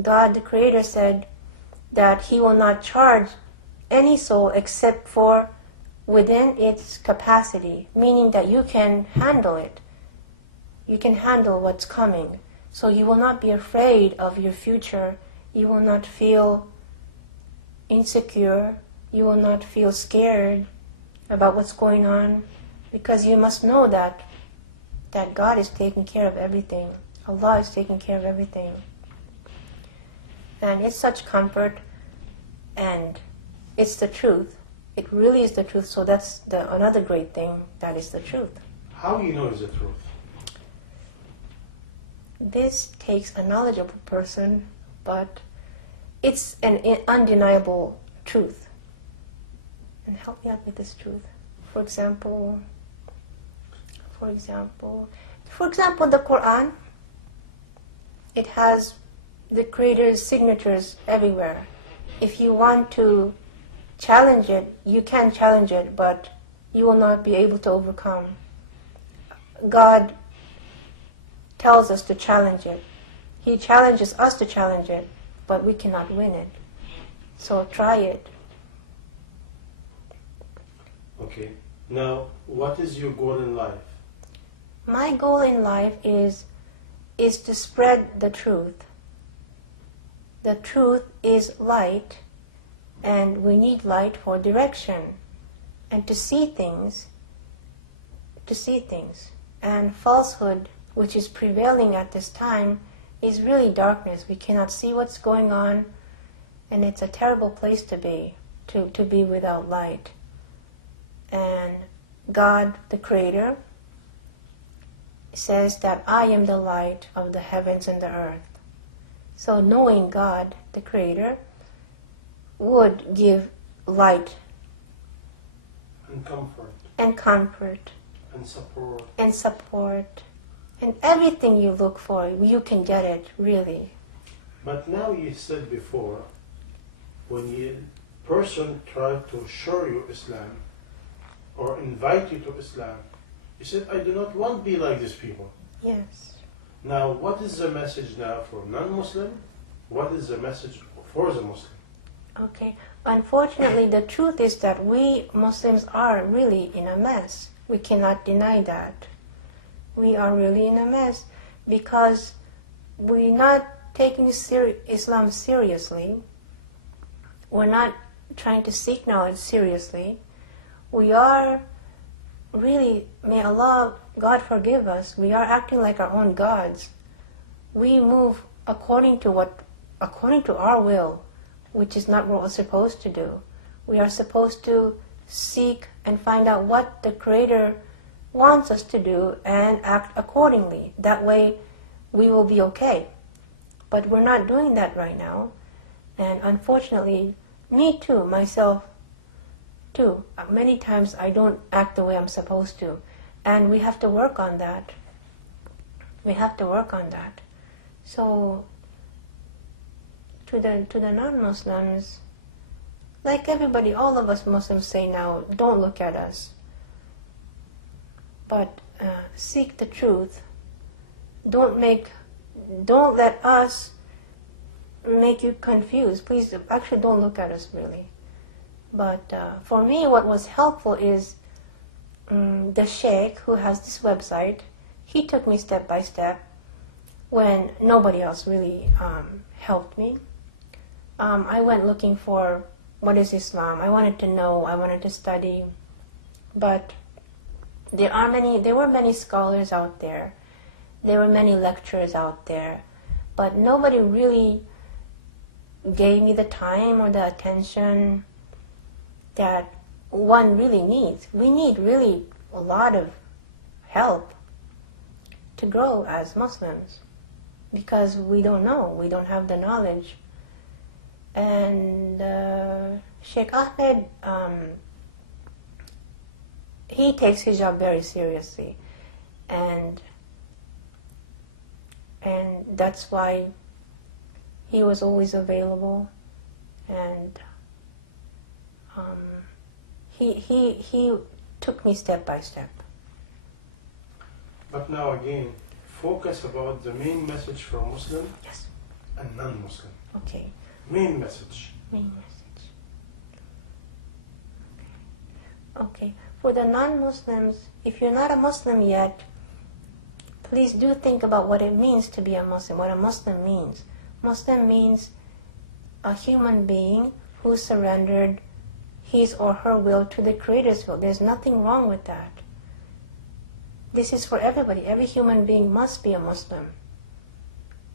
God, the Creator, said that He will not charge any soul except for within its capacity, meaning that you can handle it. You can handle what's coming. So you will not be afraid of your future. You will not feel insecure. You will not feel scared about what's going on, because you must know that God is taking care of everything. Allah is taking care of everything. And it's such comfort, and it's the truth. It really is the truth. So that's another great thing, that is the truth. How you know it's the truth? This takes a knowledgeable person, but it's an undeniable truth. And help me out with this truth. For example, the Quran, it has the Creator's signatures everywhere. If you want to challenge it, you can challenge it, but you will not be able to overcome. God tells us to challenge it. He challenges us to challenge it, but we cannot win it. So try it. Okay. Now, what is your goal in life? My goal in life is to spread the truth. The truth is light, and we need light for direction and to see things. And falsehood, which is prevailing at this time, is really darkness. We cannot see what's going on, and it's a terrible place to be without light. And God, the Creator, says that I am the light of the heavens and the earth. So knowing God, the Creator, would give light and comfort and support and everything you look for, you can get it, really. But now you said before, when a person tried to show you Islam or invite you to Islam, you said, I do not want to be like these people. Yes. Now, what is the message now for non-Muslim? What is the message for the Muslim? Okay. Unfortunately, the truth is that we Muslims are really in a mess. We cannot deny that. We are really in a mess because we're not taking Islam seriously. We're not trying to seek knowledge seriously. We are really, may Allah, God forgive us, we are acting like our own gods. We move according to our will, which is not what we're supposed to do. We are supposed to seek and find out what the Creator wants us to do and act accordingly. That way we will be okay. But we're not doing that right now. And unfortunately, me too, myself too, many times I don't act the way I'm supposed to. And we have to work on that. So to the non-Muslims, like everybody, all of us Muslims say now, don't look at us, but seek the truth. Don't let us make you confused. Please, actually don't look at us really. But for me, what was helpful is the Sheikh who has this website. He took me step by step when nobody else really helped me. I went looking for what is Islam. I wanted to know, I wanted to study, but there were many scholars out there. There were many lecturers out there, but nobody really gave me the time or the attention that one really needs. We need really a lot of help to grow as Muslims because we don't know, we don't have the knowledge. And Sheikh Ahmed, he takes his job very seriously, and that's why he was always available, and he took me step by step. But now again, focus about the main message for Muslim. Yes. a non-Muslim. Okay. Main message. Main message. Okay. For the non-Muslims, if you're not a Muslim yet, please do think about what it means to be a Muslim, what a Muslim means. Muslim means a human being who surrendered his or her will to the Creator's will. There's nothing wrong with that. This is for everybody. Every human being must be a Muslim.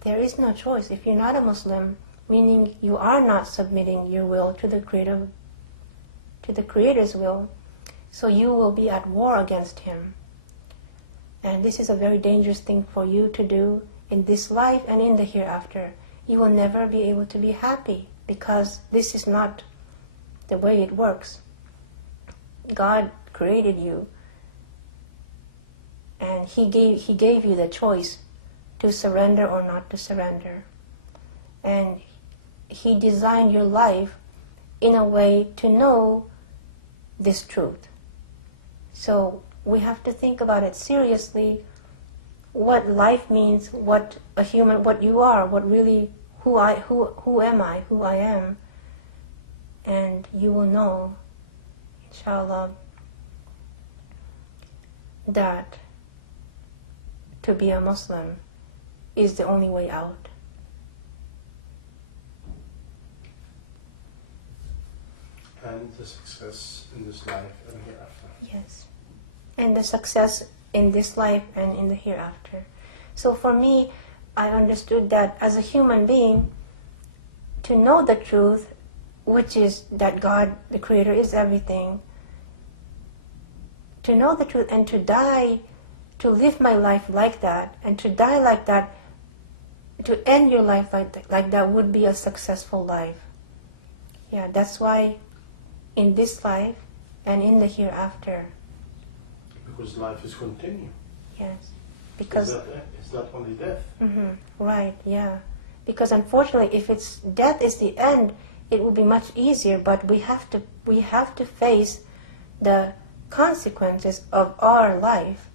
There is no choice. If you're not a Muslim, meaning you are not submitting your will to the Creator, to the Creator's will, so you will be at war against Him. And this is a very dangerous thing for you to do in this life and in the hereafter. You will never be able to be happy because this is not the way it works. God created you and He gave you the choice to surrender or not to surrender. And He designed your life in a way to know this truth. So we have to think about it seriously, what life means, what a human, what you are, what really, who am I, who I am. And you will know, inshallah, that to be a Muslim is the only way out. And the success in this life and hereafter. Yes. And the success in this life and in the hereafter. So for me, I understood that as a human being, to know the truth, which is that God, the Creator, is everything, to know the truth and to die, to live my life like that, and to die like that, to end your life like that would be a successful life. Yeah, that's why in this life and in the hereafter. Because life is continuing. Yes. Because it's not only death. Mm-hmm. Right, yeah. Because unfortunately, if it's death is the end, it will be much easier. But we have to face the consequences of our life,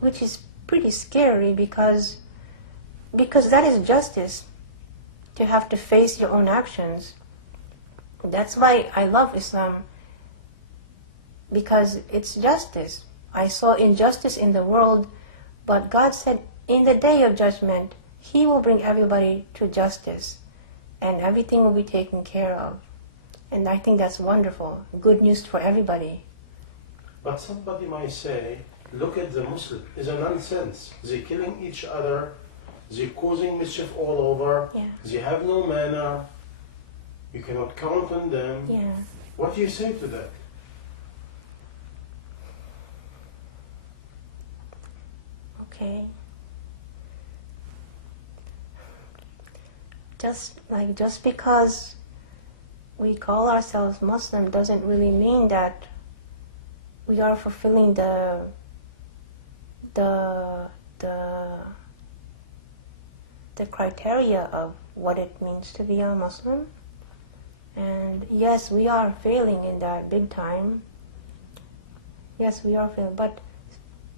which is pretty scary because that is justice. To have to face your own actions. That's why I love Islam. Because it's justice. I saw injustice in the world, but God said, in the day of judgment, He will bring everybody to justice, and everything will be taken care of. And I think that's wonderful. Good news for everybody. But somebody might say, look at the Muslim. It's a nonsense. They're killing each other. They're causing mischief all over. Yeah. They have no manner. You cannot count on them. Yeah. What do you say to that? Okay. Just because we call ourselves Muslim doesn't really mean that we are fulfilling the criteria of what it means to be a Muslim. And yes, we are failing in that big time. Yes, we are failing, but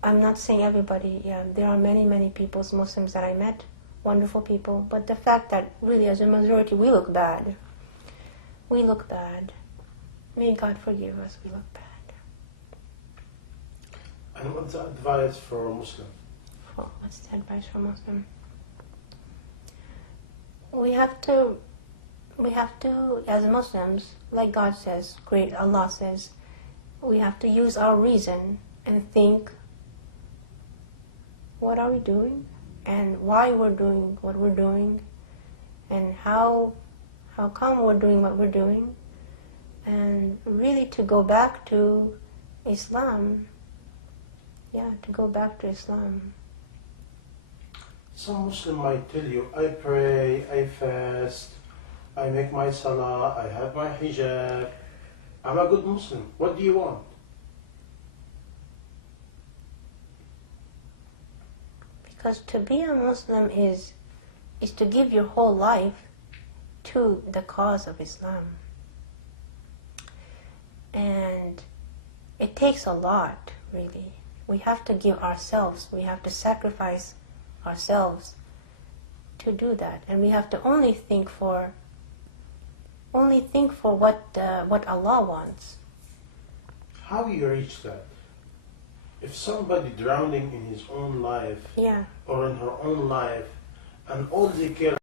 I'm not saying everybody. Yeah, there are many, many people, Muslims that I met, wonderful people. But the fact that really, as a majority, we look bad. We look bad. May God forgive us. We look bad. And what's the advice for a Muslim? Oh, what's the advice for Muslim? We have to, as Muslims, like God says, great Allah says, we have to use our reason and think, what are we doing? And why we're doing what we're doing? And how come we're doing what we're doing? And really to go back to Islam. Yeah, to go back to Islam. Some Muslim might tell you, I pray, I fast, I make my salah, I have my hijab. I'm a good Muslim. What do you want? Because to be a Muslim is to give your whole life to the cause of Islam. And it takes a lot, really. We have to give ourselves, we have to sacrifice ourselves to do that, and we have to only think for what Allah wants. How you reach that? If somebody drowning in his own life Yeah. or in her own life, and all they care